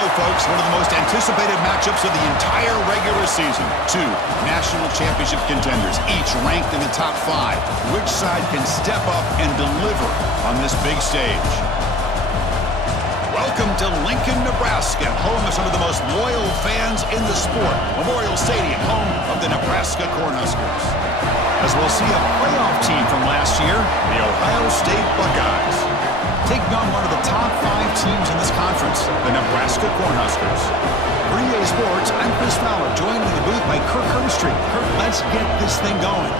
go, folks. One of the most anticipated matchups of the entire regular season. Two national championship contenders, each ranked in the top 5. Which side can step up and deliver on this big stage? Welcome to Lincoln, Nebraska, home of some of the most loyal fans in the sport. Memorial Stadium, home of the Nebraska Cornhuskers. As we'll see a playoff team from last year, the Ohio State Buckeyes, taking on one of the top 5 teams in this conference, the Nebraska Cornhuskers. For EA Sports, I'm Chris Fowler, joined in the booth by Kirk Herbstreit. Kirk, let's get this thing going.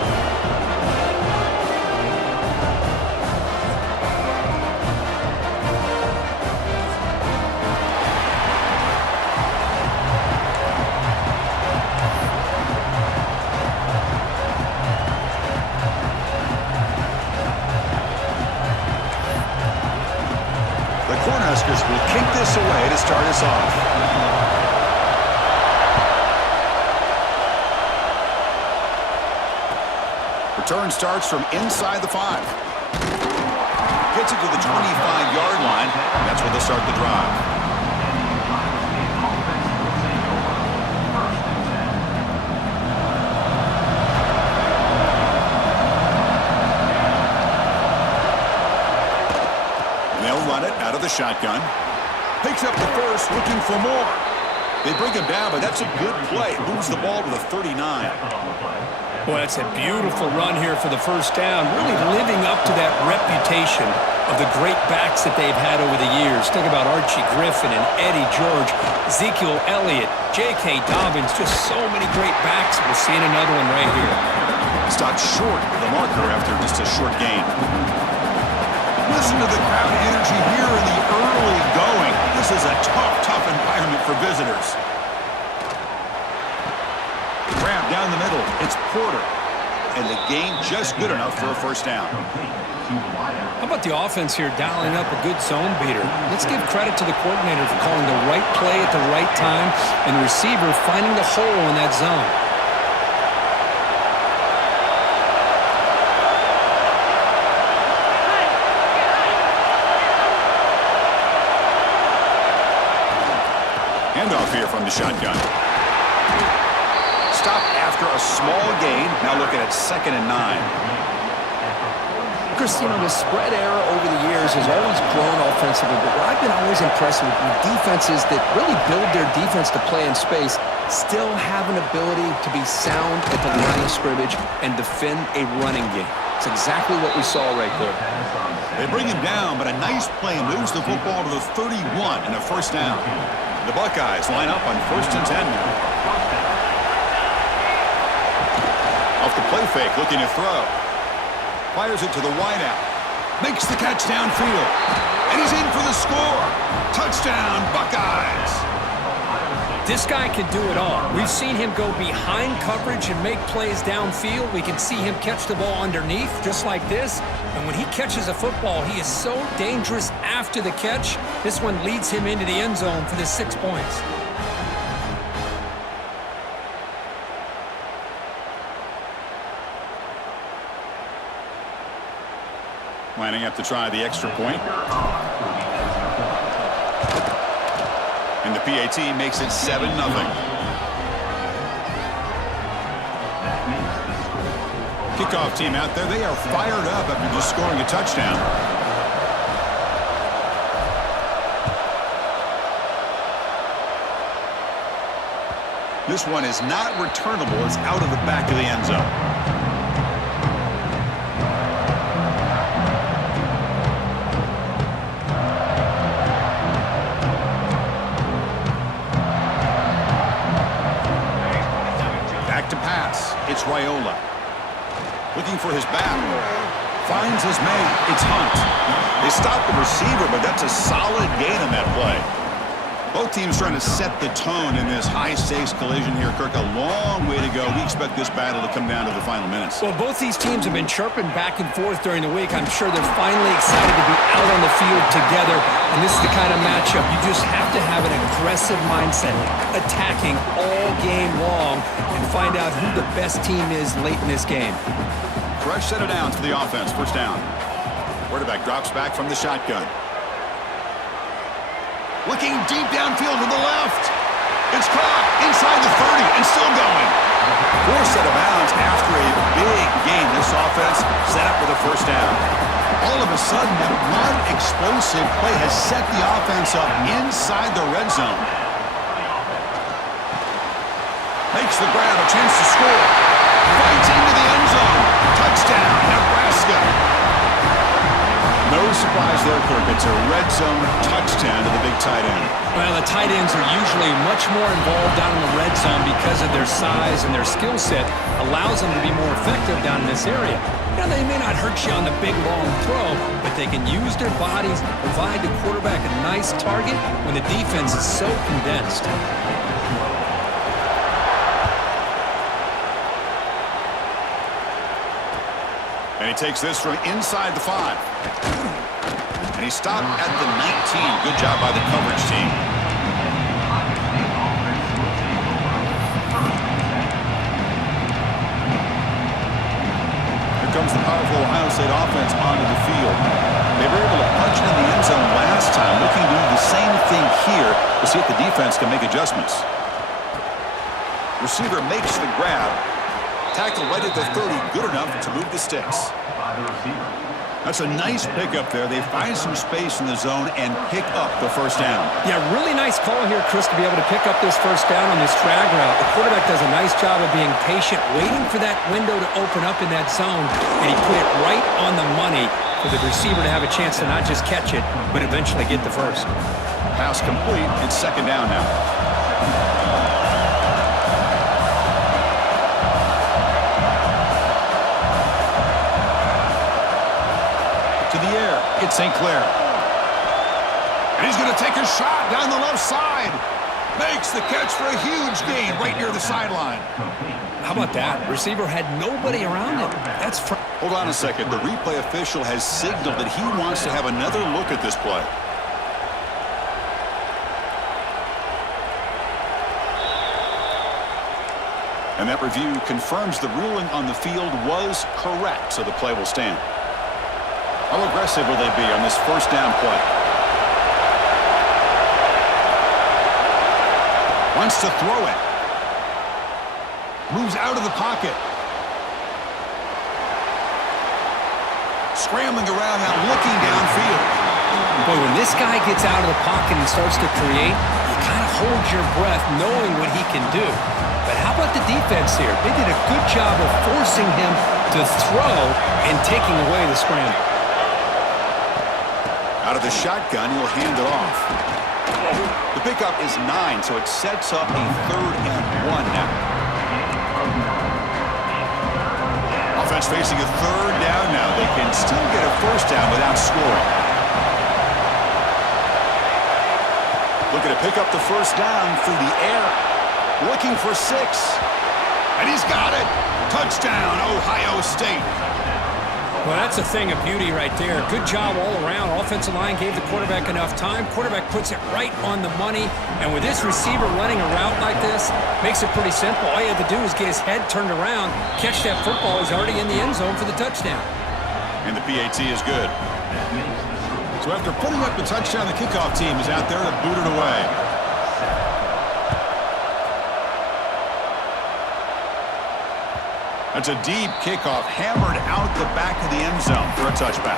Cornhuskers will kick this away to start us off. Return starts from inside the 5. Gets it to the 25-yard line, and that's where they'll start the drive. Out of the shotgun. Picks up the first, looking for more. They bring him down, but that's a good play. Moves the ball to the 39. Boy, that's a beautiful run here for the first down. Really living up to that reputation of the great backs that they've had over the years. Think about Archie Griffin and Eddie George, Ezekiel Elliott, J.K. Dobbins, just so many great backs. We're seeing another one right here. Stopped short of the marker after just a short gain. Listen to the crowd energy here in the early going. This is a tough environment for visitors. Grab down the middle. It's Porter. And the gain just good enough for a first down. How about the offense here dialing up a good zone beater? Let's give credit to the coordinator for calling the right play at the right time and the receiver finding the hole in that zone. Handoff here from the shotgun. Stop after a small gain. Now looking at 2nd and 9. Chris, the spread era over the years has always grown offensively, but what I've been always impressed with defenses that really build their defense to play in space still have an ability to be sound at the line of scrimmage and defend a running game. It's exactly what we saw right there. They bring him down, but a nice play moves the football to the 31 and a first down. The Buckeyes line up on 1st and 10 now. Off the play fake, looking to throw. Fires it to the wideout. Makes the catch downfield. And he's in for the score. Touchdown, Buckeyes. This guy can do it all. We've seen him go behind coverage and make plays downfield. We can see him catch the ball underneath, just like this. And when he catches a football, he is so dangerous after the catch. This one leads him into the end zone for the 6 points. Lining up to try the extra point. And the PAT makes it 7-0. Kickoff team out there, they are fired up after just scoring a touchdown. This one is not returnable. It's out of the back of the end zone. It's Raiola. Looking for his back. Finds his man. It's Hunt. They stop the receiver, but that's a solid gain on that play. Both teams trying to set the tone in this high-stakes collision here, Kirk. A long way to go. We expect this battle to come down to the final minutes. Well, both these teams have been chirping back and forth during the week. I'm sure they're finally excited to be out on the field together. And this is the kind of matchup you just have to have an aggressive mindset, attacking all game long, and find out who the best team is late in this game. Fresh set of downs for the offense. First down. Quarterback drops back from the shotgun. Looking deep downfield to the left. It's caught inside the 30 and still going. Forced out of bounds after a big gain. This offense set up with a first down. All of a sudden, that one explosive play has set the offense up inside the red zone. Makes the grab, a chance to score. Fights into the end zone. Touchdown, Nebraska. No surprise there, Kirk. It's a red zone touchdown to the big tight end. Well, the tight ends are usually much more involved down in the red zone because of their size and their skill set allows them to be more effective down in this area. Now, they may not hurt you on the big, long throw, but they can use their bodies, provide the quarterback a nice target when the defense is so condensed. And he takes this from inside the 5. And he stopped at the 19. Good job by the coverage team. Here comes the powerful Ohio State offense onto the field. They were able to punch it in the end zone last time, looking to do the same thing here to see if the defense can make adjustments. Receiver makes the grab. Tackle right at the 30, good enough to move the sticks. That's a nice pickup there. They find some space in the zone and pick up the first down. Yeah, really nice call here, Chris, to be able to pick up this first down on this drag route. The quarterback does a nice job of being patient, waiting for that window to open up in that zone, and he put it right on the money for the receiver to have a chance to not just catch it, but eventually get the first. Pass complete. It's second down now. It's St. Clair. And he's going to take a shot down the left side. Makes the catch for a huge gain right near the sideline. How about that? Receiver had nobody around him. That's Hold on a second. The replay official has signaled that he wants to have another look at this play. And that review confirms the ruling on the field was correct, so the play will stand. How aggressive will they be on this first down play? Wants to throw it. Moves out of the pocket. Scrambling around now, looking downfield. Boy, when this guy gets out of the pocket and starts to create, you kind of hold your breath knowing what he can do. But how about the defense here? They did a good job of forcing him to throw and taking away the scramble. Out of the shotgun, he'll hand it off. The pickup is 9, so it sets up a 3rd and 1 now. Offense facing a 3rd down now. They can still get a first down without scoring. Looking to pick up the first down through the air. Looking for 6. And he's got it. Touchdown, Ohio State. Well, that's a thing of beauty right there. Good job all around. Offensive line gave the quarterback enough time. Quarterback puts it right on the money. And with this receiver running a route like this, makes it pretty simple. All you have to do is get his head turned around, catch that football. He's already in the end zone for the touchdown. And the PAT is good. So after putting up the touchdown, the kickoff team is out there to boot it away. That's a deep kickoff, hammered out the back of the end zone for a touchback.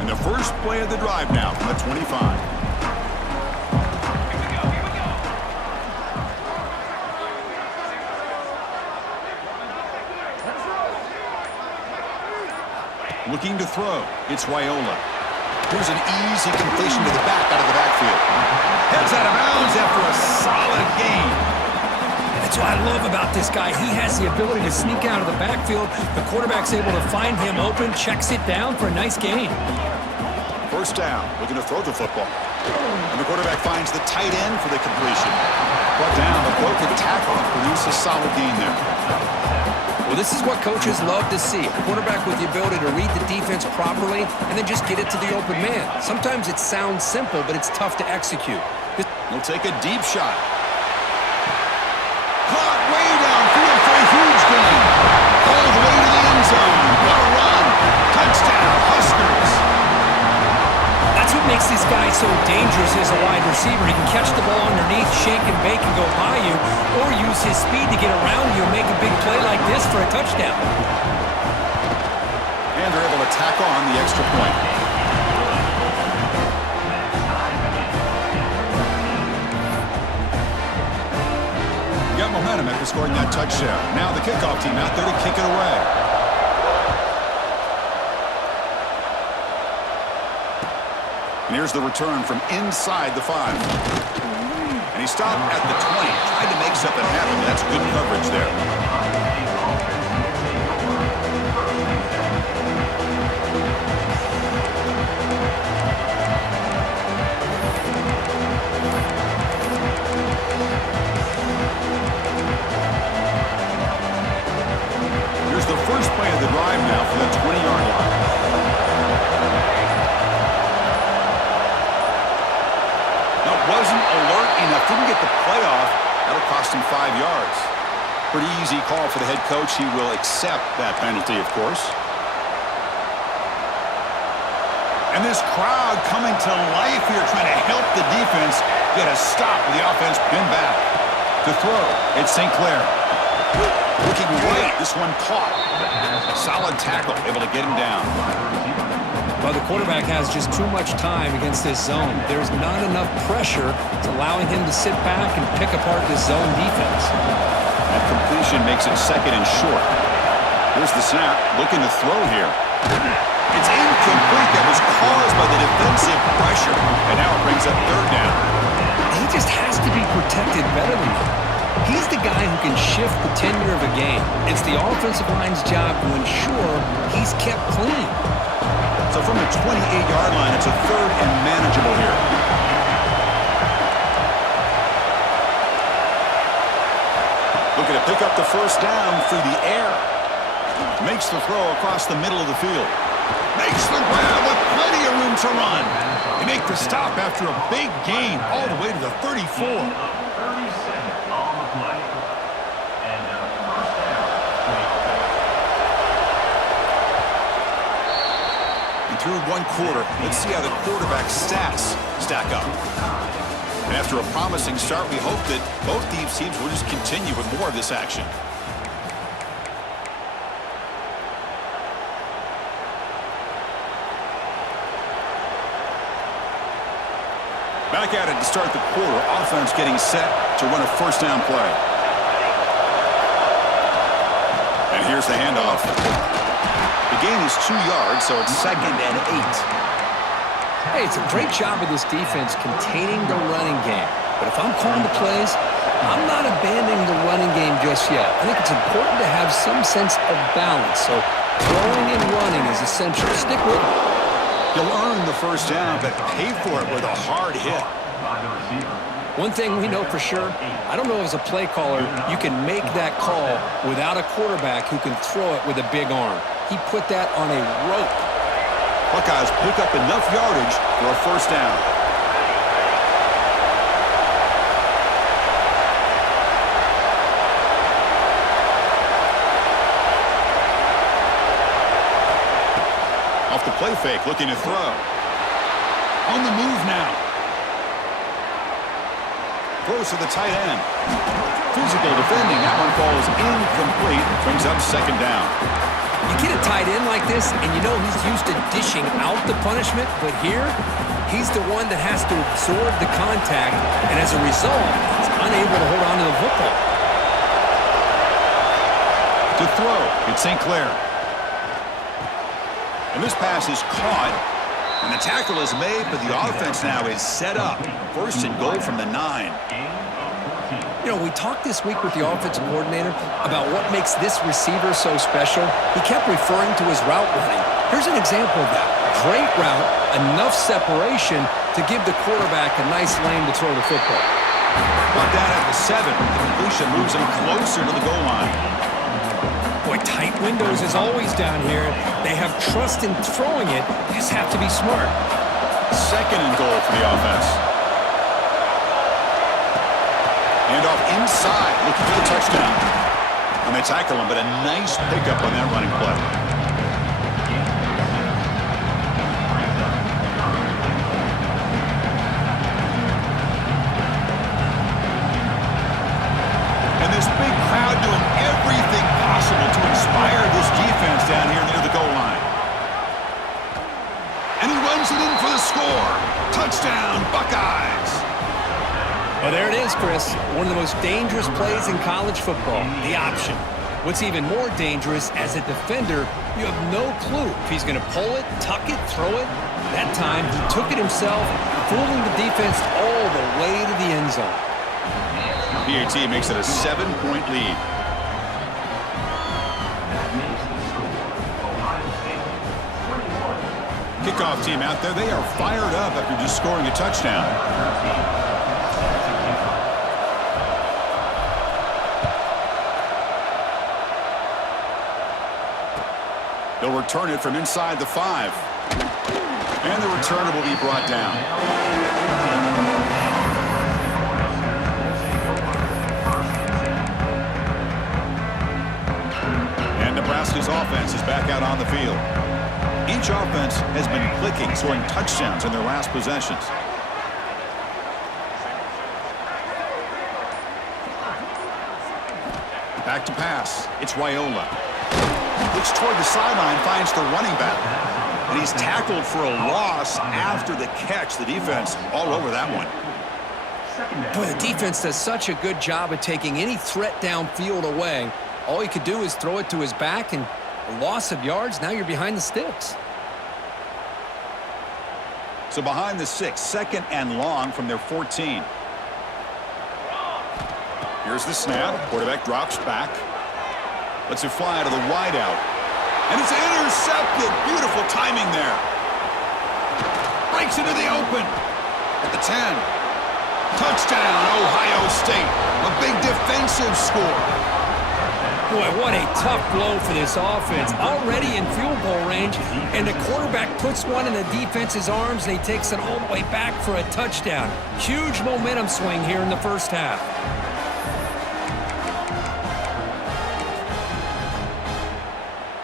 And the first play of the drive now from the 25. Looking to throw. It's Wyola. Here's an easy completion to the back out of the backfield. Heads out of bounds after a solid gain. That's what I love about this guy. He has the ability to sneak out of the backfield. The quarterback's able to find him open, checks it down for a nice gain. First down. Looking to throw the football. And the quarterback finds the tight end for the completion. Brought down, a broken tackle, produces a solid gain there. Well, this is what coaches love to see. A quarterback with the ability to read the defense properly and then just get it to the open man. Sometimes it sounds simple, but it's tough to execute. He'll take a deep shot. Caught way downfield for a huge gain. All the way to the end zone. What a run. Touchdown, Huskers. That's what makes this guy so dangerous as a wide receiver. He can catch the ball underneath, shake and bake and go by you, or use his speed to get around you and make a big play like this for a touchdown. And they're able to tack on the extra point. Got momentum after scoring that touchdown. Now the kickoff team out there to kick it away. And here's the return from inside the 5. And he stopped at the 20. Tried to make something happen. That's good coverage there. Here's the first play of the drive now for the 20-yard line. Wasn't alert enough, didn't get the play off. That'll cost him 5 yards. Pretty easy call for the head coach. He will accept that penalty, of course. And this crowd coming to life here, trying to help the defense get a stop with the offense pinned back. To throw, it's St. Clair. Looking right, this one caught. Solid tackle, able to get him down. Well, the quarterback has just too much time against this zone. There's not enough pressure. It's allowing him to sit back and pick apart this zone defense. That completion makes it second and short. Here's the snap, looking to throw here. It's incomplete. That was caused by the defensive pressure. And now it brings up third down. He just has to be protected better than that. He's the guy who can shift the tenure of a game. It's the offensive line's job to ensure he's kept clean. So from the 28-yard line, it's a third and manageable here. Looking to pick up the first down through the air. Makes the throw across the middle of the field. Makes the grab with plenty of room to run. They make the stop after a big gain all the way to the 34. Through one quarter, let's see how the quarterback stats stack up. And after a promising start, we hope that both these teams will just continue with more of this action. Back at it to start the quarter. Offense getting set to run a first down play. And here's the handoff. The gain is 2 yards, so it's second and 8. Hey, it's a great job of this defense containing the running game. But if I'm calling the plays, I'm not abandoning the running game just yet. I think it's important to have some sense of balance. So throwing and running is essential. Stick with it. You'll earn the first down, but pay for it with a hard hit. One thing we know for sure, I don't know as a play caller, you can make that call without a quarterback who can throw it with a big arm. He put that on a rope. Buckeyes pick up enough yardage for a first down. Off the play fake, looking to throw. On the move now. Throws to the tight end. Physical defending. That one falls incomplete. Brings up second down. You get a tight end like this, and you know he's used to dishing out the punishment, but here, he's the one that has to absorb the contact, and as a result, he's unable to hold on to the football. To throw, it's St. Clair. And this pass is caught, and the tackle is made, but the offense now is set up. First and goal from the 9. You know, we talked this week with the offensive coordinator about what makes this receiver so special. He kept referring to his route running. Here's an example of that. Great route, enough separation to give the quarterback a nice lane to throw the football. Brought down at the 7. The completion moves him closer to the goal line. Boy, tight windows as always down here. They have trust in throwing it. You just have to be smart. Second and goal for the offense. And off inside, looking for the touchdown. And they tackle him, but a nice pickup on that running play. And this big crowd doing everything possible to inspire this defense down here near the goal line. And he runs it in for the score. Touchdown, Buckeyes. Well, there it is, Chris. One of the most dangerous plays in college football, the option. What's even more dangerous, as a defender, you have no clue if he's going to pull it, tuck it, throw it. That time, he took it himself, fooling the defense all the way to the end zone. PAT makes it a 7-point lead. Kickoff team out there, they are fired up after just scoring a touchdown. They'll return it from inside the 5. And the returner will be brought down. And Nebraska's offense is back out on the field. Each offense has been clicking, scoring touchdowns in their last possessions. Back to pass. It's Wyola. Looks toward the sideline, finds the running back. And he's tackled for a loss after the catch. The defense all over that one. Boy, the defense does such a good job of taking any threat downfield away. All he could do is throw it to his back, and a loss of yards, now you're behind the sticks. So behind the 6, second and long from their 14. Here's the snap. Quarterback drops back. Lets it fly to the wideout. And it's intercepted. Beautiful timing there. Breaks into the open. At the 10. Touchdown, Ohio State. A big defensive score. Boy, what a tough blow for this offense. Already in field goal range, and the quarterback puts one in the defense's arms, and he takes it all the way back for a touchdown. Huge momentum swing here in the first half.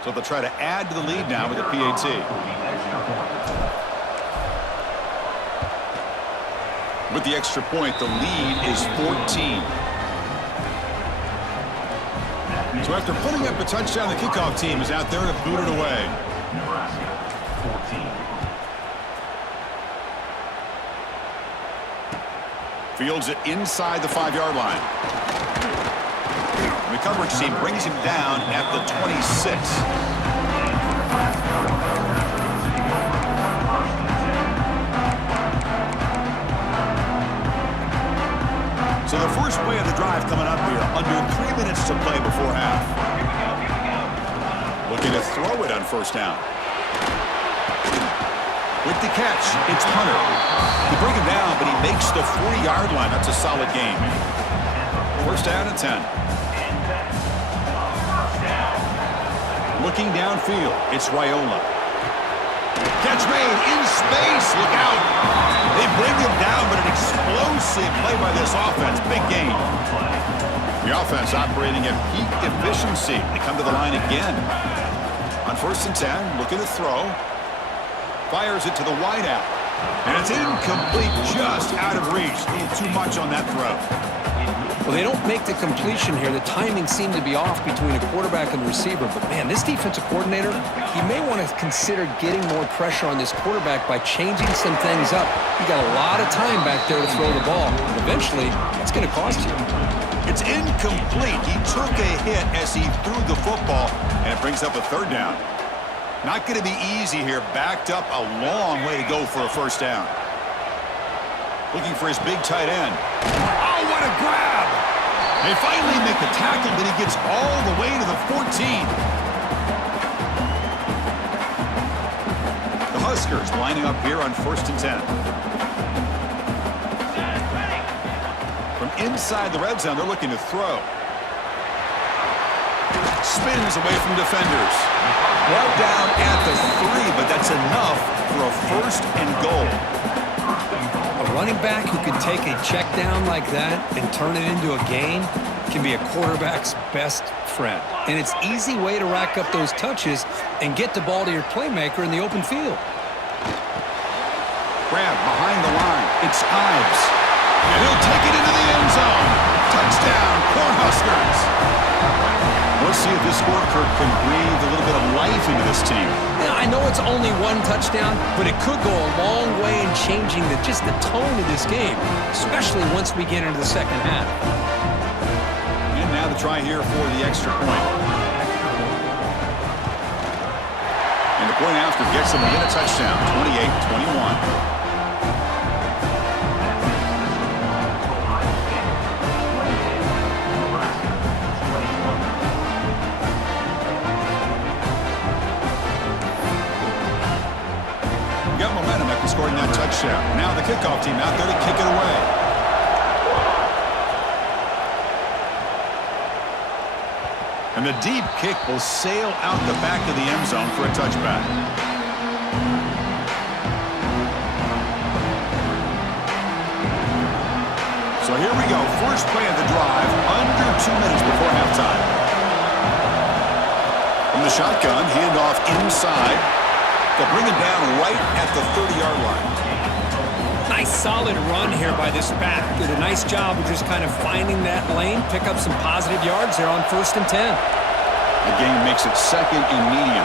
So they'll try to add to the lead now with the PAT. With the extra point, the lead is 14. So after putting up a touchdown, the kickoff team is out there to boot it away. Fields it inside the 5-yard line. The coverage team brings him down at the 26. So the first play of the drive coming up here, under 3 minutes to play before half. Looking to throw it on first down. With the catch, it's Hunter. They bring him down, but he makes the 40-yard line. That's a solid gain. First down and 10. Looking downfield, it's Wyola. Catch made in space. Look out. They bring him down, but an explosive play by this offense. Big gain. The offense operating at peak efficiency. They come to the line again. On first and 10, looking to throw. Fires it to the wideout. And it's incomplete, just out of reach. Need too much on that throw. Well, they don't make the completion here. The timing seemed to be off between the quarterback and the receiver. But, man, this defensive coordinator, he may want to consider getting more pressure on this quarterback by changing some things up. He got a lot of time back there to throw the ball. And eventually, that's going to cost you. It's incomplete. He took a hit as he threw the football, and it brings up a third down. Not going to be easy here. Backed up a long way to go for a first down. Looking for his big tight end. Oh, what a grab! They finally make the tackle, but he gets all the way to the 14. The Huskers lining up here on first and 10. From inside the red zone, they're looking to throw. Spins away from defenders. Right down at the 3, but that's enough for a 1st and goal. A running back who can take a check down like that and turn it into a gain can be a quarterback's best friend. And it's an easy way to rack up those touches and get the ball to your playmaker in the open field. Grab behind the line. It's Ives. And he'll take it into the end zone. Touchdown, Cornhuskers. Let's see if this scorecard can breathe a little bit of life into this team. Now, I know it's only one touchdown, but it could go a long way in changing just the tone of this game, especially once we get into the second half. And now the try here for the extra point. And the point after gets them within a touchdown, 28-21. Got momentum after scoring that touchdown. Now the kickoff team out there to kick it away. And the deep kick will sail out the back of the end zone for a touchback. So here we go. First play of the drive, under 2 minutes before halftime. From the shotgun, handoff inside. They'll bring it down right at the 30-yard line. Nice solid run here by this back. Did a nice job of just kind of finding that lane, pick up some positive yards there on 1st and 10. The game makes it 2nd and medium.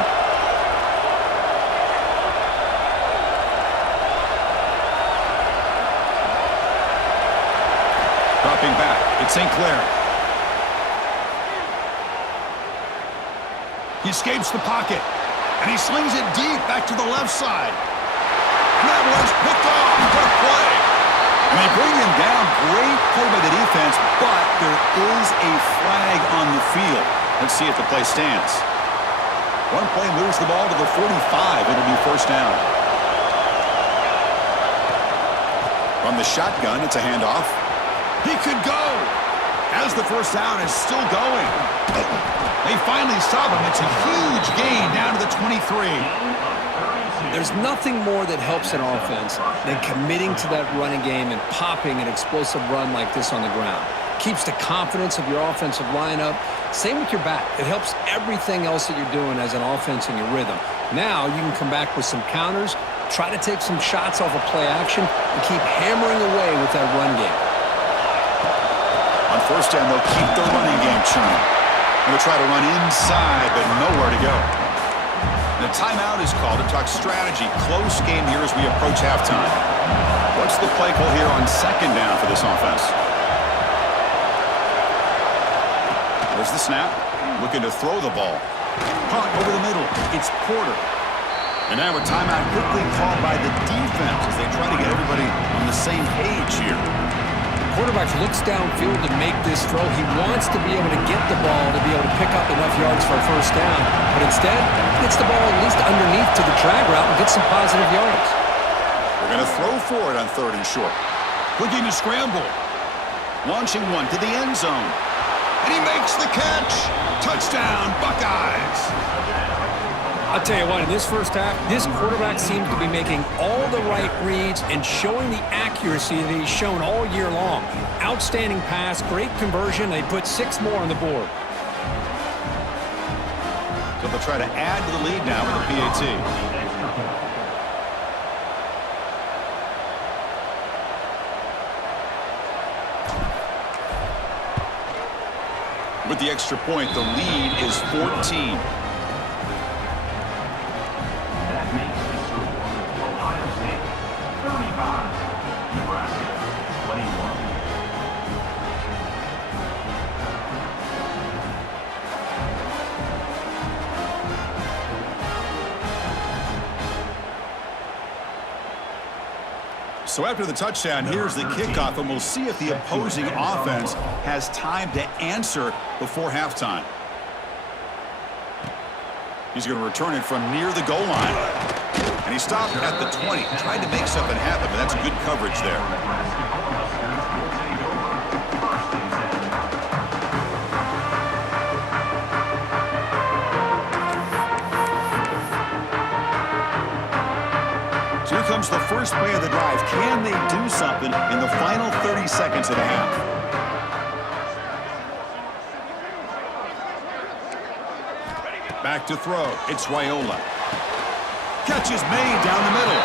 Dropping back, it's St. Clair. He escapes the pocket. And he slings it deep back to the left side. And that one's picked off. What a play. And they bring him down. Great play by the defense, but there is a flag on the field. Let's see if the play stands. One play moves the ball to the 45. It'll be 1st down. From the shotgun, it's a handoff. He could go. As the 1st down is still going. They finally stop him. It's a huge gain down to the 23. There's nothing more that helps an offense than committing to that running game and popping an explosive run like this on the ground. Keeps the confidence of your offensive lineup. Same with your back. It helps everything else that you're doing as an offense in your rhythm. Now you can come back with some counters, try to take some shots off of play action, and keep hammering away with that run game. On 1st down, they'll keep the running game churning. They'll try to run inside, but nowhere to go. The timeout is called to talk strategy. Close game here as we approach halftime. What's the play call here on 2nd down for this offense? There's the snap. Looking to throw the ball. Punt over the middle. It's Porter. And now a timeout quickly called by the defense as they try to get everybody on the same page here. Quarterback looks downfield to make this throw. He wants to be able to get the ball to be able to pick up enough yards for a 1st down. But instead, he gets the ball at least underneath to the drag route and gets some positive yards. They're going to throw for it on 3rd and short. Looking to scramble. Launching one to the end zone. And he makes the catch. Touchdown, Buckeyes. I'll tell you what, in this 1st half, this quarterback seems to be making all the right reads and showing the accuracy that he's shown all year long. Outstanding pass, great conversion. They put 6 more on the board. So they'll try to add to the lead now with a PAT. With the extra point, the lead is 14. That makes the score Ohio State 35, Nebraska 21. So after the touchdown, here's the kickoff, and we'll see if the opposing offense has time to answer before halftime. He's going to return it from near the goal line. And he stopped at the 20. Tried to make something happen, but that's good coverage there. comes the first play of the drive. Can they do something in the final 30 seconds of the half? Back to throw. It's Raiola. Catch is made down the middle.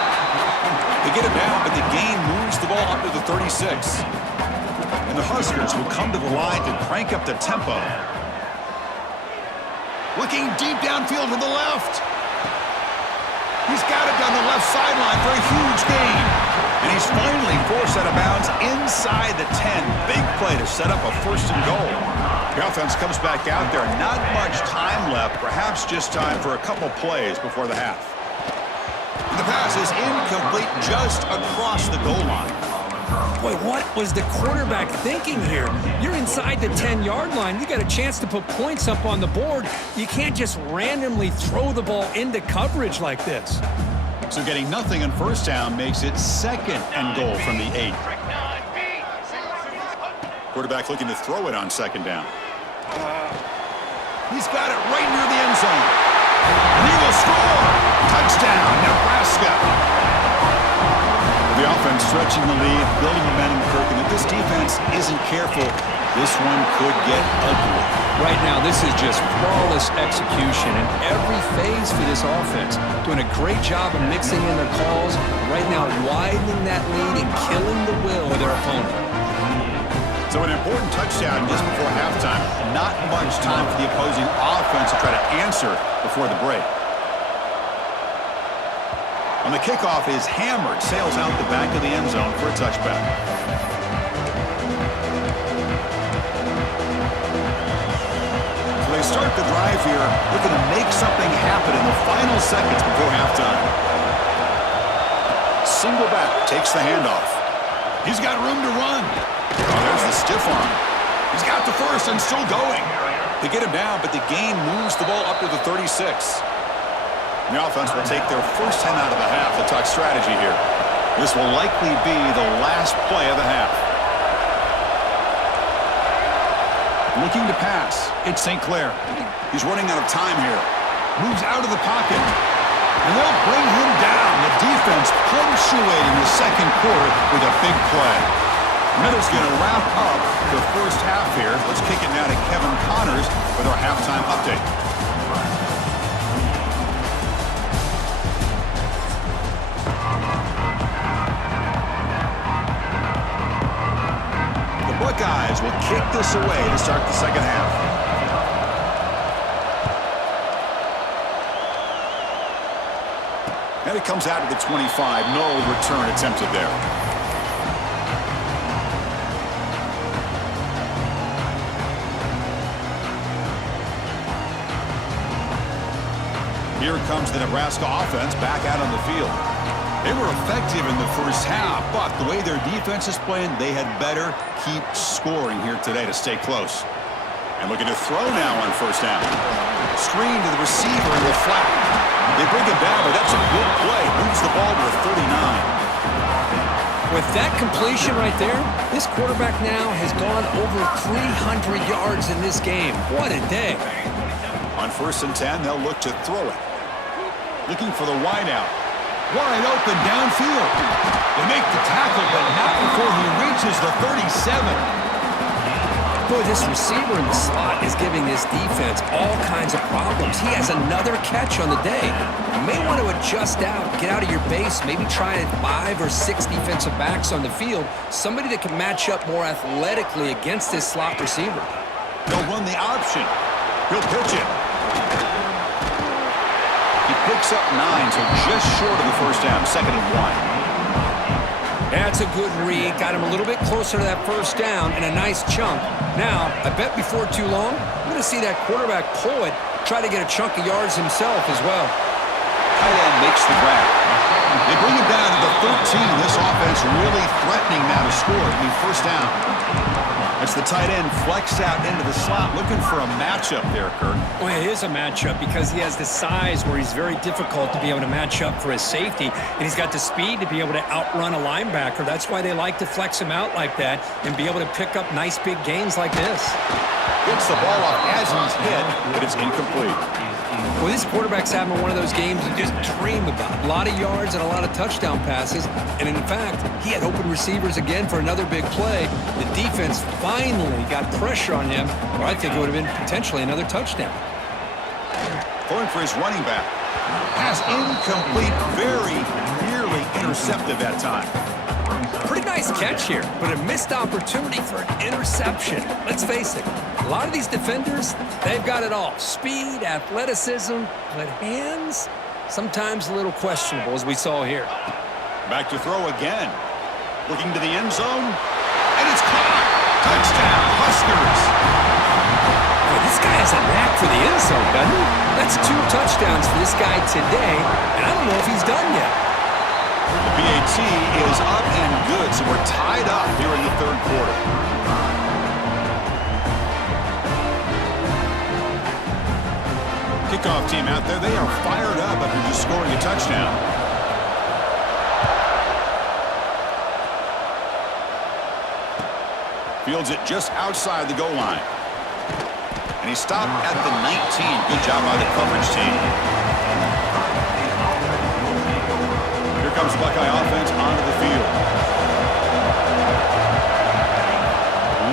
They get it down, but the gain moves the ball up to the 36. And the Huskers will come to the line to crank up the tempo. Looking deep downfield to the left. He's got it down the left sideline for a huge gain. And he's finally forced out of bounds inside the 10. Big play to set up a first and goal. The offense comes back out there. Not much time left. Perhaps just time for a couple plays before the half. And the pass is incomplete just across the goal line. Boy, what was the quarterback thinking here? You're inside the 10-yard line. You got a chance to put points up on the board. You can't just randomly throw the ball into coverage like this. So getting nothing on first down makes it second and goal from the 8. Quarterback looking to throw it on second down. He's got it right near the end zone. And he will score. Touchdown, Nebraska. The offense stretching the lead, building momentum, Kirk, and if this defense isn't careful, this one could get ugly. Right now, this is just flawless execution in every phase for this offense. Doing a great job of mixing in their calls. Right now, widening that lead and killing the will of their opponent. So an important touchdown just before halftime. Not much time for the opposing offense to try to answer before the break. On the kickoff is hammered, sails out the back of the end zone for a touchback. So they start the drive here, looking to make something happen in the final seconds before halftime. Single back, takes the handoff. He's got room to run. Oh, there's the stiff arm. He's got the first and still going. They get him down, but the gain moves the ball up to the 36. The offense will take their first 10 out of the half to talk strategy here. This will likely be the last play of the half. Looking to pass. It's St. Clair. He's running out of time here. Moves out of the pocket. And they'll bring him down. The defense punctuating the second quarter with a big play. Middle's going to wrap up the first half here. Let's kick it now to Kevin Connors with our halftime update. Buckeyes will kick this away to start the second half. And it comes out to the 25. No return attempted there. Here comes the Nebraska offense back out on the field. They were effective in the first half, but the way their defense is playing, they had better keep scoring here today to stay close. And looking to throw now on first down. Screen to the receiver in the flat. They bring him down, but that's a good play. Moves the ball to the 39. With that completion right there, this quarterback now has gone over 300 yards in this game. What a day. On first and 10, they'll look to throw it. Looking for the wideout. Wide open downfield. They make the tackle, but not before he reaches the 37. Boy, this receiver in the slot is giving this defense all kinds of problems. He has another catch on the day. You may want to adjust out, get out of your base, maybe try 5 or 6 defensive backs on the field, somebody that can match up more athletically against this slot receiver. They'll run the option. He'll pitch it. He picks up 9, so just short of the first down, 2nd and 1. That's a good read. Got him a little bit closer to that first down and a nice chunk. Now, I bet before too long, I'm going to see that quarterback pull it, try to get a chunk of yards himself as well. Tight end makes the grab. They bring him down to the 13. This offense really threatening now to score. It'll be first down. As the tight end flexed out into the slot, looking for a matchup there, Kirk. Well, it is a matchup because he has the size where he's very difficult to be able to match up for his safety, and he's got the speed to be able to outrun a linebacker. That's why they like to flex him out like that and be able to pick up nice big gains like this. Gets the ball off as he's hit, but it's incomplete. Well, this quarterback's having one of those games you just dream about. A lot of yards and a lot of touchdown passes. And in fact, he had open receivers again for another big play. The defense finally got pressure on him, or I think it would have been potentially another touchdown. Going for his running back. Pass incomplete, very nearly intercepted that time. Pretty nice catch here, but a missed opportunity for an interception. Let's face it, a lot of these defenders, they've got it all. Speed, athleticism, but hands, sometimes a little questionable, as we saw here. Back to throw again. Looking to the end zone, and it's caught. Touchdown, Huskers. Boy, this guy has a knack for the end zone, doesn't he? That's 2 touchdowns for this guy today, and I don't know if he's done yet. The PAT is up and good, so we're tied up here in the third quarter. Kickoff team out there, they are fired up after just scoring a touchdown. Fields it just outside the goal line. And he stopped at the 19. Good job by the coverage team. Here comes Buckeye offense onto the field.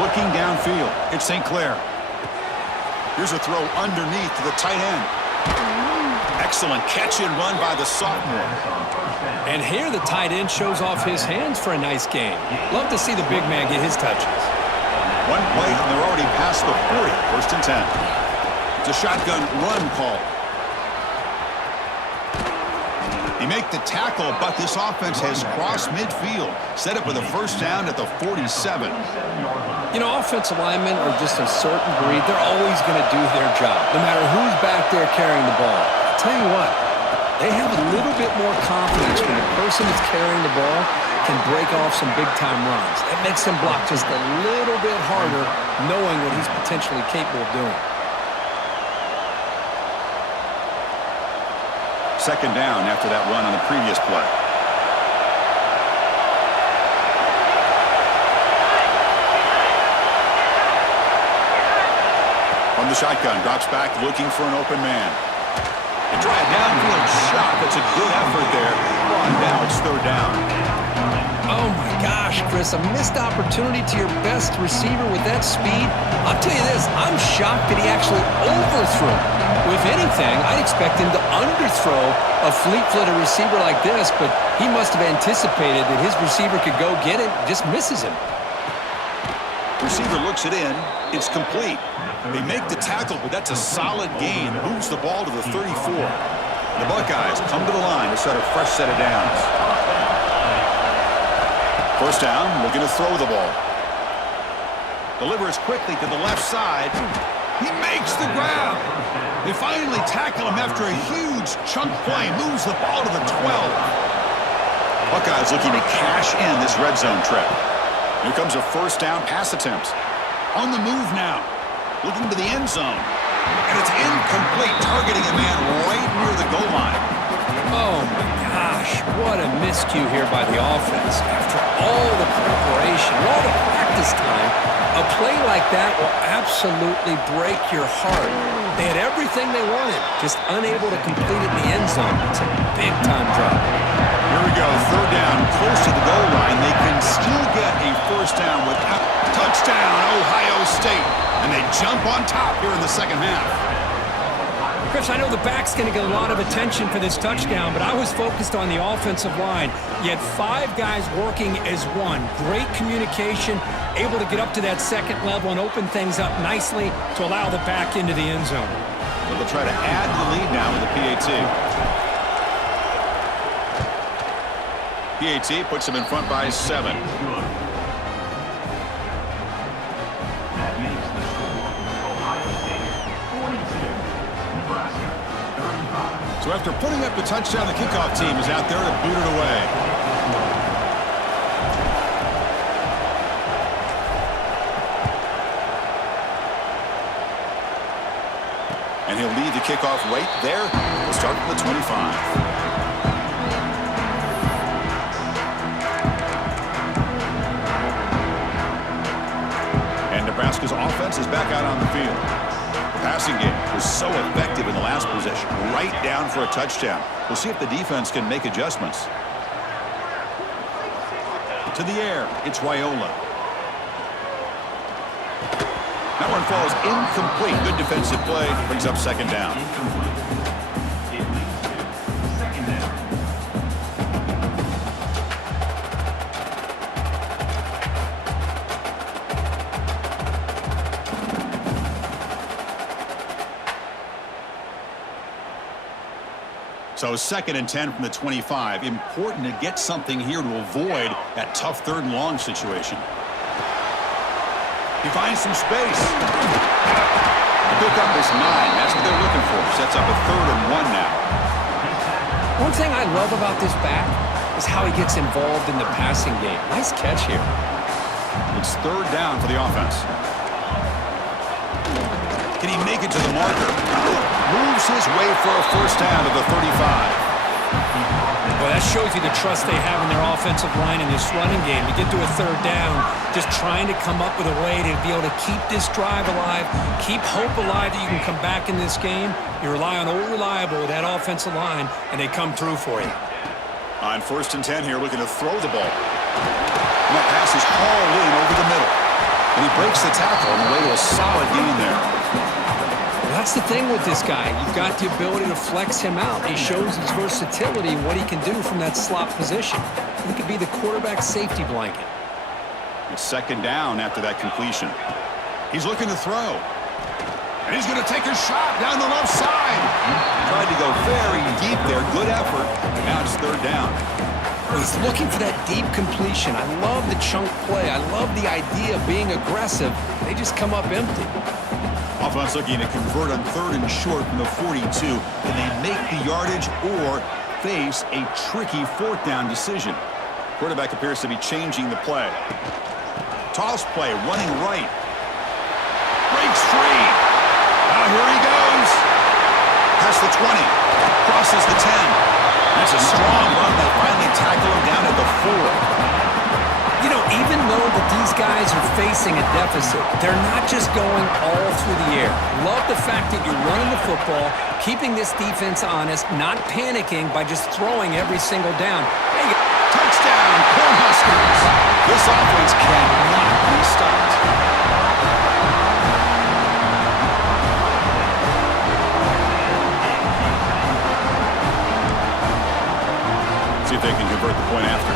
Looking downfield, it's St. Clair. Here's a throw underneath to the tight end. Excellent catch and run by the sophomore. And here the tight end shows off his hands for a nice game. Love to see the big man get his touches. One play, and they're already past the 40. 1st and 10. It's a shotgun run call. He make the tackle, but this offense has crossed midfield. Set up with a 1st down at the 47. You know, offensive linemen are just a certain breed. They're always going to do their job, no matter who's back there carrying the ball. I'll tell you what, they have a little bit more confidence when the person that's carrying the ball can break off some big-time runs. That makes them block just a little bit harder, knowing what he's potentially capable of doing. 2nd down after that run on the previous play. From the shotgun, drops back, looking for an open man. And try a downfield shot. That's a good effort there. And now it's 3rd down. Oh, my gosh, Chris, a missed opportunity to your best receiver with that speed. I'll tell you this, I'm shocked that he actually overthrew. If anything, I'd expect him to underthrow a fleet-footed receiver like this, but he must have anticipated that his receiver could go get it, just misses him. Receiver looks it in. It's complete. They make the tackle, but that's a solid gain. Moves the ball to the 34. The Buckeyes come to the line to set a fresh set of downs. 1st down, looking to throw the ball. Delivers quickly to the left side. He makes the grab. They finally tackle him after a huge chunk play. Moves the ball to the 12. Buckeyes looking to cash in this red zone trip. Here comes a 1st down pass attempt. On the move now. Looking to the end zone. And it's incomplete, targeting a man right near the goal line. Oh, my gosh, what a miscue here by the offense. After all the preparation, all the practice time, a play like that will absolutely break your heart. They had everything they wanted, just unable to complete it in the end zone. It's a big-time drop. Here we go, 3rd down, close to the goal line. They can still get a 1st down without touchdown, Ohio State. And they jump on top here in the 2nd half. Chris, I know the back's going to get a lot of attention for this touchdown, but I was focused on the offensive line. You had 5 guys working as one. Great communication, able to get up to that 2nd level and open things up nicely to allow the back into the end zone. So they'll try to add the lead now with the PAT. PAT puts them in front by 7. That makes the score Ohio State 42, Nebraska 35. So after putting up the touchdown, the kickoff team is out there to boot it away. And he'll lead the kickoff right there. We'll start from the 25. Nebraska's offense is back out on the field. The pass passing game was so effective in the last possession. Right down for a touchdown. We'll see if the defense can make adjustments. To the air, it's Wyola. That one falls incomplete. Good defensive play. Brings up second down. It leads to second down. So 2nd and 10 from the 25. Important to get something here to avoid that tough 3rd and long situation. He finds some space. The pickup is 9. That's what they're looking for. Sets up a 3rd and 1 now. One thing I love about this back is how he gets involved in the passing game. Nice catch here. It's 3rd down for the offense. Can he make it to the marker? Moves his way for a 1st down to the 35. Well, that shows you the trust they have in their offensive line in this running game. To get to a 3rd down, just trying to come up with a way to be able to keep this drive alive, keep hope alive that you can come back in this game. You rely on old reliable with that offensive line, and they come through for you. On 1st and 10 here, looking to throw the ball. And that pass is hauled in over the middle. And he breaks the tackle on the way to a solid gain there. That's the thing with this guy. You've got the ability to flex him out. He shows his versatility and what he can do from that slot position. He could be the quarterback safety blanket. It's 2nd down after that completion. He's looking to throw. And he's going to take a shot down the left side. Tried to go very deep there. Good effort. Now it's 3rd down. He's looking for that deep completion. I love the chunk play. I love the idea of being aggressive. They just come up empty. Offense looking to convert on 3rd and short from the 42. Can they make the yardage or face a tricky 4th down decision? Quarterback appears to be changing the play. Toss play, running right. Breaks free. Now here he goes. Past the 20. Crosses the 10. That's a strong run. They finally tackle him down at the 4. You know, even though that these guys are facing a deficit, they're not just going all through the air. Love the fact that you're running the football, keeping this defense honest, not panicking by just throwing every single down. Touchdown, Cornhuskers! This offense cannot be stopped. See if they can convert the point after.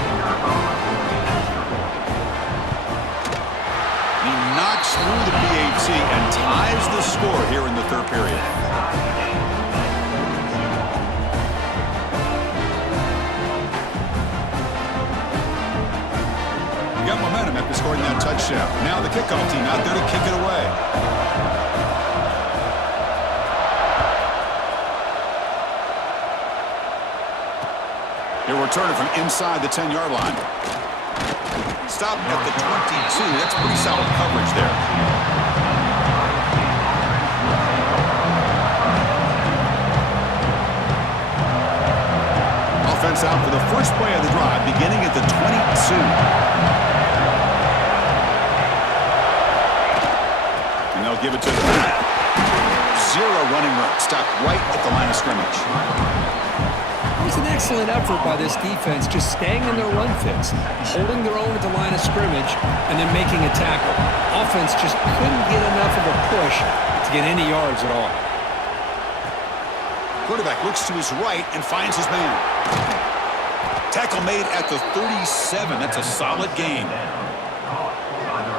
He knocks through the PAT and ties the score here in the 3rd period. You got momentum after scoring that touchdown. Now the kickoff team out there to kick it away. He'll return it from inside the 10-yard line. Stop at the 22. That's pretty solid coverage there. Offense out for the first play of the drive, beginning at the 22. And they'll give it to the back. 0 running route. Stop right at the line of scrimmage. It was an excellent effort by this defense, just staying in their run fits, holding their own at the line of scrimmage, and then making a tackle. Offense just couldn't get enough of a push to get any yards at all. Quarterback looks to his right and finds his man. Tackle made at the 37. That's a solid gain.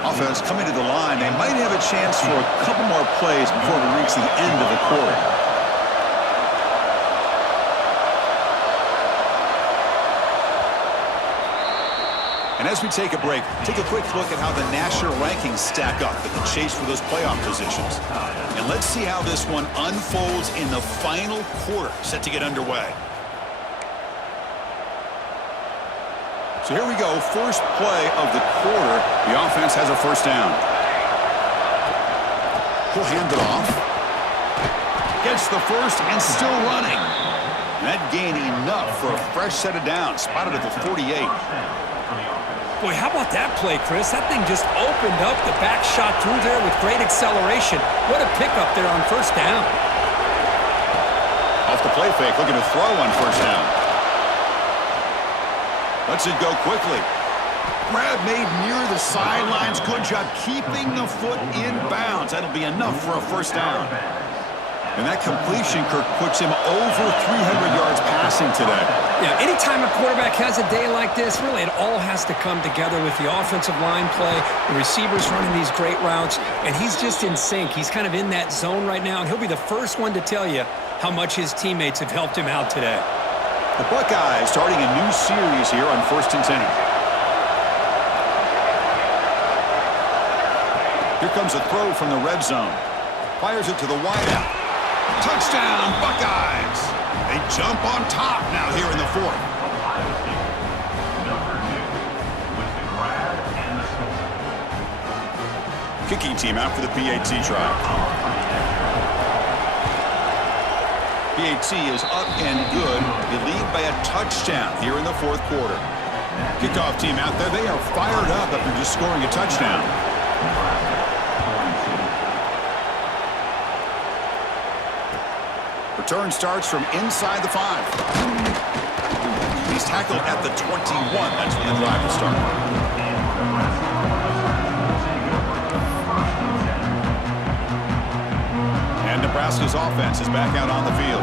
Offense coming to the line. They might have a chance for a couple more plays before we reach the end of the quarter. And as we take a break, take a quick look at how the national rankings stack up in the chase for those playoff positions. And let's see how this one unfolds in the final quarter, set to get underway. So here we go, first play of the quarter. The offense has a 1st down. He'll hand it off. Gets the 1st and still running. And that gained enough for a fresh set of downs, spotted at the 48. Boy, how about that play, Chris? That thing just opened up. The back shot through there with great acceleration. What a pickup there on first down. Off the play fake, looking to throw on first down. Lets it go quickly. Grab made near the sidelines. Good job keeping the foot in bounds. That'll be enough for a first down. And that completion, Kirk, puts him over 300 yards passing today. Yeah, anytime a quarterback has a day like this, really it all has to come together with the offensive line play, the receivers running these great routes, and he's just in sync. He's kind of in that zone right now, and he'll be the first one to tell you how much his teammates have helped him out today. The Buckeyes starting a new series here on 1st and 10. Here comes a throw from the red zone. Fires it to the wideout. Touchdown, Buckeyes! They jump on top now here in the 4th. Ohio State, number 2, with the grab and the score. Kicking team out for the PAT try. PAT is up and good. They lead by a touchdown here in the 4th quarter. Kickoff team out there. They are fired up after just scoring a touchdown. Return starts from inside the 5. He's tackled at the 21. That's when the drive will start. And Nebraska's offense is back out on the field.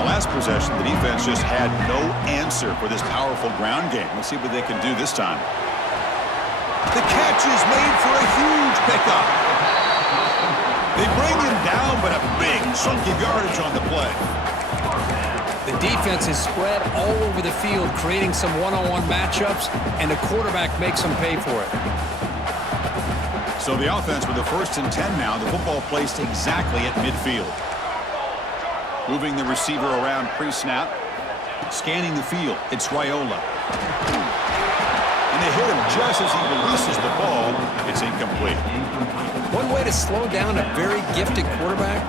The last possession, the defense just had no answer for this powerful ground game. Let's see what they can do this time. The catch is made for a huge pickup. They bring him down, but a big chunk of yardage on the play. The defense is spread all over the field, creating some one-on-one matchups, and the quarterback makes them pay for it. So the offense with the 1st and 10 now, the football placed exactly at midfield. Moving the receiver around pre-snap. Scanning the field, it's Raiola. And they hit him just as he releases the ball. It's incomplete. One way to slow down a very gifted quarterback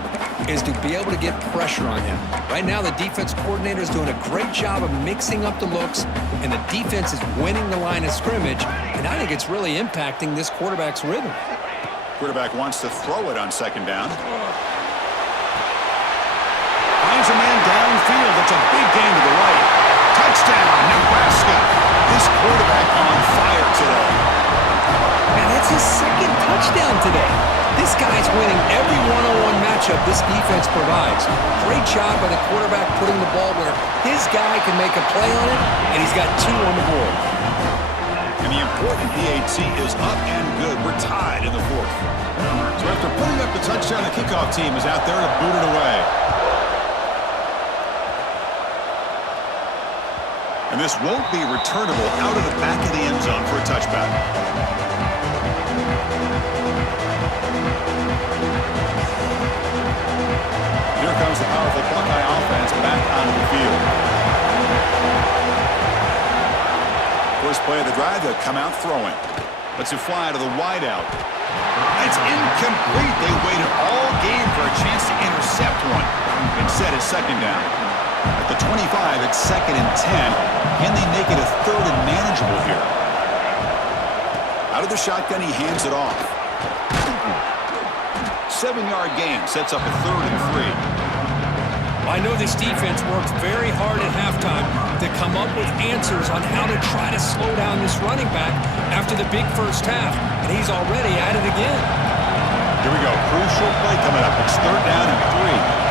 is to be able to get pressure on him. Right now, the defense coordinator is doing a great job of mixing up the looks, and the defense is winning the line of scrimmage, and I think it's really impacting this quarterback's rhythm. Quarterback wants to throw it on 2nd down. Finds a man downfield. It's a big gain to the right. Touchdown, Nebraska. This quarterback on fire today. Man, that's his 2nd touchdown today. This guy's winning every one-on-one matchup this defense provides. Great job by the quarterback putting the ball where his guy can make a play on it, and he's got 2 on the board. And the important PAT is up and good. We're tied in the 4th. So after putting up the touchdown, the kickoff team is out there to boot it away. And this won't be returnable out of the back of the end zone for a touchback. Here comes the powerful Buckeye offense back onto the field. First play of the drive, they'll come out throwing. Lets it fly to the wideout. It's incomplete. They waited all game for a chance to intercept one. Instead, it's 2nd down. At the 25, it's 2nd and 10. Can they make it a 3rd and manageable here? Out of the shotgun, he hands it off. 7-yard gain sets up a 3rd and 3. I know this defense worked very hard at halftime to come up with answers on how to try to slow down this running back after the big first half, and he's already at it again. Here we go. Crucial play coming up. It's 3rd down and 3.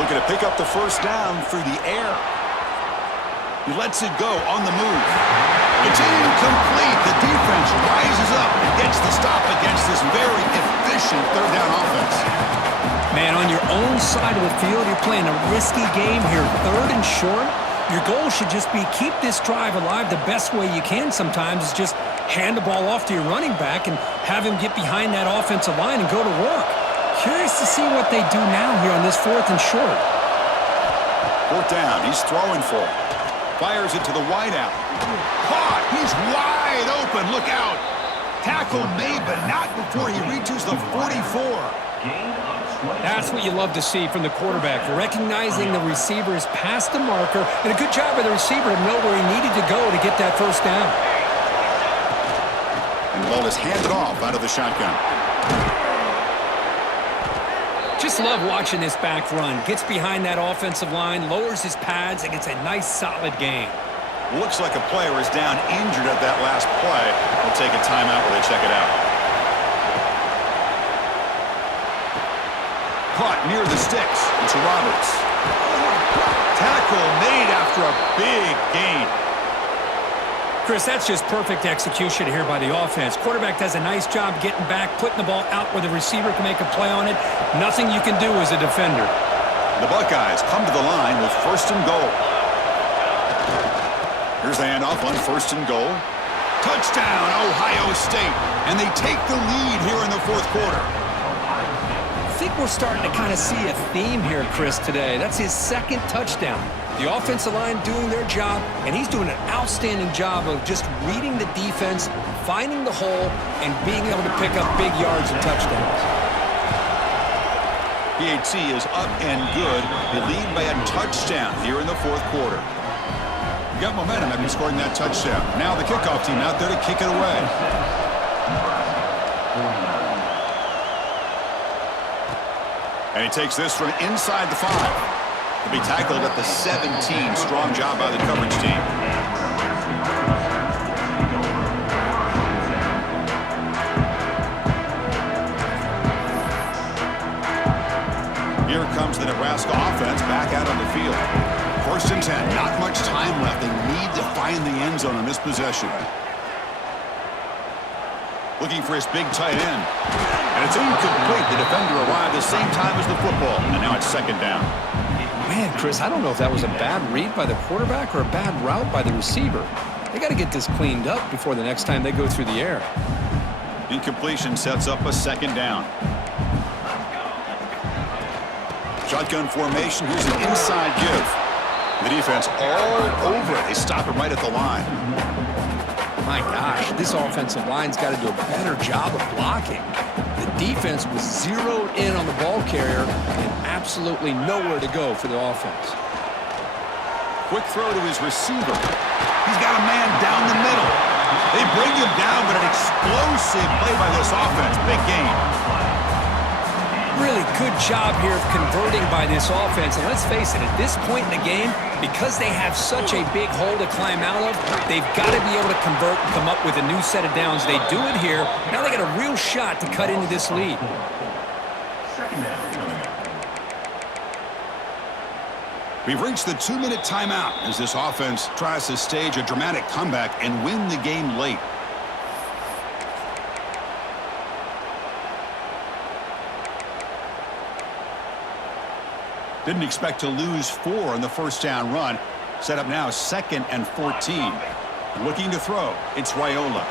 Looking to pick up the first down through the air. He lets it go on the move. It's incomplete. The defense rises up and gets the stop against this very efficient 3rd down offense. Man, on your own side of the field, you're playing a risky game here, 3rd and short. Your goal should just be keep this drive alive the best way you can sometimes is just hand the ball off to your running back and have him get behind that offensive line and go to work. Curious to see what they do now here on this 4th and short. 4th down. He's throwing for it. Fires it to the wideout. Caught. He's wide open. Look out. Tackle made, but not before he reaches the 44. Gain of 20. That's what you love to see from the quarterback, recognizing the receiver is past the marker, and a good job by the receiver to know where he needed to go to get that first down. And the ball is handed off out of the shotgun. Just love watching this back run. Gets behind that offensive line, lowers his pads, and gets a nice, solid gain. Looks like a player is down injured at that last play. We'll take a timeout while they check it out. Caught near the sticks. It's Roberts. Tackle made after a big gain. Chris, that's just perfect execution here by the offense. Quarterback does a nice job getting back, putting the ball out where the receiver can make a play on it. Nothing you can do as a defender. The Buckeyes come to the line with 1st and goal. Here's the handoff on 1st and goal. Touchdown, Ohio State. And they take the lead here in the 4th quarter. I think we're starting to kind of see a theme here, Chris, today. That's his 2nd touchdown. The offensive line doing their job, and he's doing an outstanding job of just reading the defense, finding the hole, and being able to pick up big yards and touchdowns. PAT is up and good. They lead by a touchdown here in the 4th quarter. You got momentum after scoring that touchdown. Now the kickoff team out there to kick it away. And he takes this from inside the 5. To be tackled at the 17. Strong job by the coverage team. Here comes the Nebraska offense back out on the field. 1st and 10. Not much time left. They need to find the end zone on this possession. Looking for his big tight end. And it's incomplete. The defender arrived the same time as the football. And now it's 2nd down. Man, Chris, I don't know if that was a bad read by the quarterback or a bad route by the receiver. They got to get this cleaned up before the next time they go through the air. Incompletion sets up a 2nd down. Shotgun formation. Here's an inside give. The defense all over it. They stop it right at the line. My gosh, this offensive line's got to do a better job of blocking. The defense was zeroed in on the ball carrier and absolutely nowhere to go for the offense. Quick throw to his receiver. He's got a man down the middle. They bring him down, but an explosive play by this offense. Big game. Really good job here of converting by this offense. And let's face it, at this point in the game, because they have such a big hole to climb out of, they've got to be able to convert and come up with a new set of downs. They do it here. Now they got a real shot to cut into this lead. We've reached the 2-minute timeout as this offense tries to stage a dramatic comeback and win the game late. Didn't expect to lose 4 on the 1st down run. Set up now 2nd and 14. Looking to throw. It's Raiola.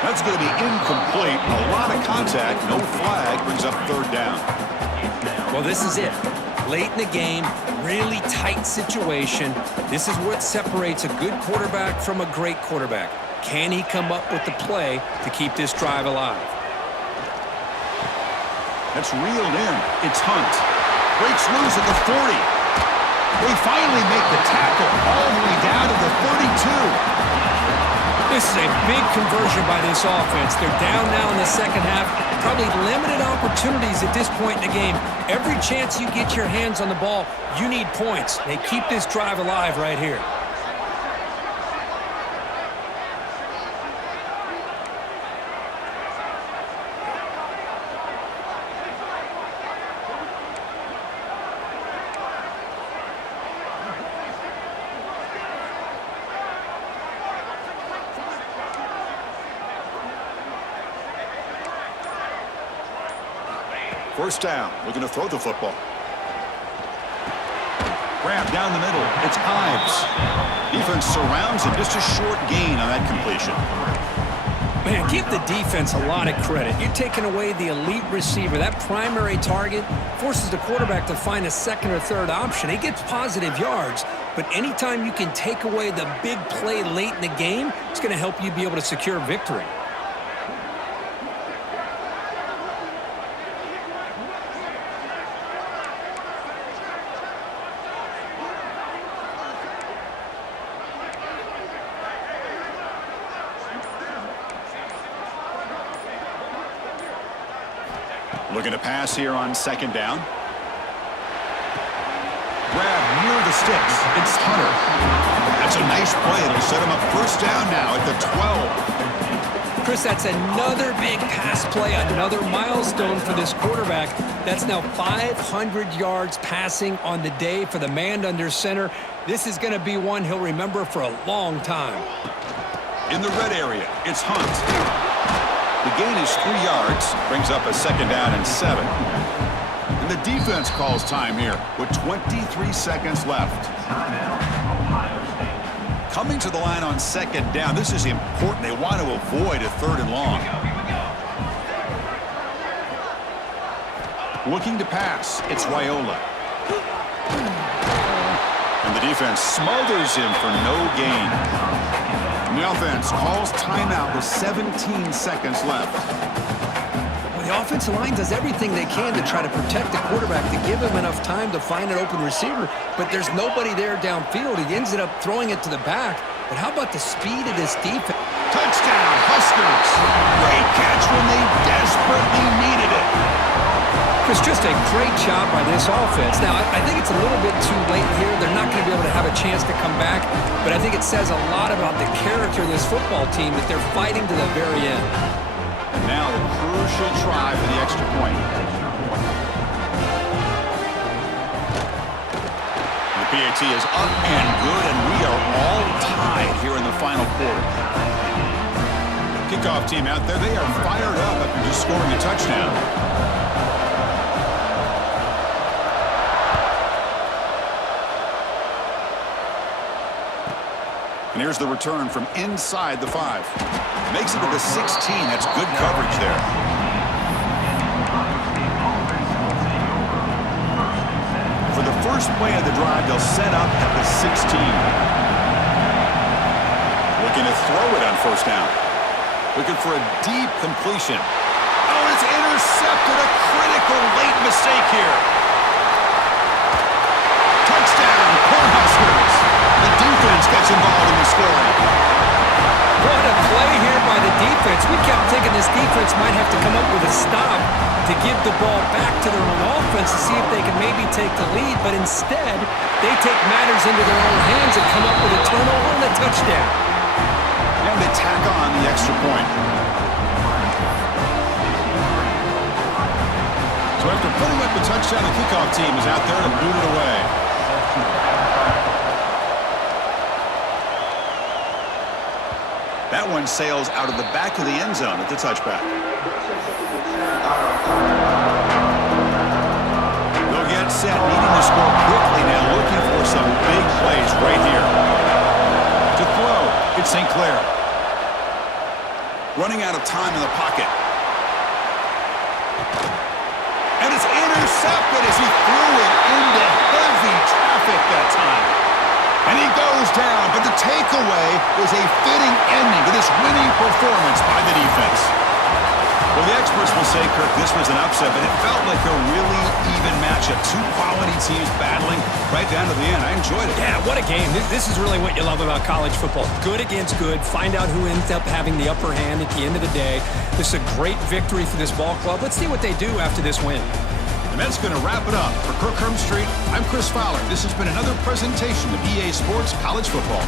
That's going to be incomplete. A lot of contact. No flag. Brings up 3rd down. Well, this is it. Late in the game, really tight situation. This is what separates a good quarterback from a great quarterback. Can he come up with the play to keep this drive alive? That's reeled in. It's Hunt. Breaks loose at the 40. They finally make the tackle all the way down to the 32. This is a big conversion by this offense. They're down now in the 2nd half. Probably limited opportunities at this point in the game. Every chance you get your hands on the ball, you need points. They keep this drive alive right here. First down, looking to throw the football. Grab down the middle, it's Ives. Defense surrounds him, just a short gain on that completion. Man, give the defense a lot of credit. You're taking away the elite receiver. That primary target forces the quarterback to find a 2nd or 3rd option. He gets positive yards, but anytime you can take away the big play late in the game, it's going to help you be able to secure victory. Looking to pass here on second down. Grab near the sticks. It's Hunter. That's a nice play. It'll set him up first down now at the 12. Chris, that's another big pass play, another milestone for this quarterback. That's now 500 yards passing on the day for the man under center. This is going to be one he'll remember for a long time. In the red area, it's Hunt. The gain is 3 yards, brings up a second down and 7. And the defense calls time here with 23 seconds left. Coming to the line on second down, this is important. They want to avoid a third and long. Looking to pass, it's Raiola. And the defense smothers him for no gain. The offense calls timeout with 17 seconds left. Well, the offensive line does everything they can to try to protect the quarterback, to give him enough time to find an open receiver, but there's nobody there downfield. He ends up throwing it to the back. But how about the speed of this defense? Touchdown, Huskers. Great catch when they desperately needed it. Chris, just a great job by this offense. Now, I think it's a little bit too late here. They're not going to be able to have a chance to come back, but I think it says a lot about the character of this football team that they're fighting to the very end. And now the crucial try for the extra point. The PAT is up and good, and we are all tied here in the final quarter. Kickoff team out there, they are fired up after just scoring a touchdown. And here's the return from inside the 5. Makes it to the 16. That's good coverage there. For the first play of the drive, they'll set up at the 16. Looking to throw it on first down. Looking for a deep completion. Oh, it's intercepted. A critical late mistake here. Touchdown, Cornhuskers. The defense gets involved in the scoring. What a play here by the defense. We kept thinking this defense might have to come up with a stop to give the ball back to their own offense to see if they can maybe take the lead, but instead, they take matters into their own hands and come up with a turnover and a touchdown. And they tack on the extra point. So after putting up the touchdown, the kickoff team is out there to boot it away. That one sails out of the back of the end zone at the touchback. They'll get set, needing to score quickly now, looking for some big plays right here. To throw, it's St. Clair. Running out of time in the pocket. And it's intercepted as he threw it into heavy traffic that time. And he goes down, but the takeaway is a fitting ending to this winning performance by the defense. Well, the experts will say, Kirk, this was an upset, but it felt like a really even matchup. Two quality teams battling right down to the end. I enjoyed it. Yeah, what a game. This is really what you love about college football. Good against good. Find out who ends up having the upper hand at the end of the day. This is a great victory for this ball club. Let's see what they do after this win. And that's going to wrap it up. For Kirk Street, I'm Chris Fowler. This has been another presentation of EA Sports College Football.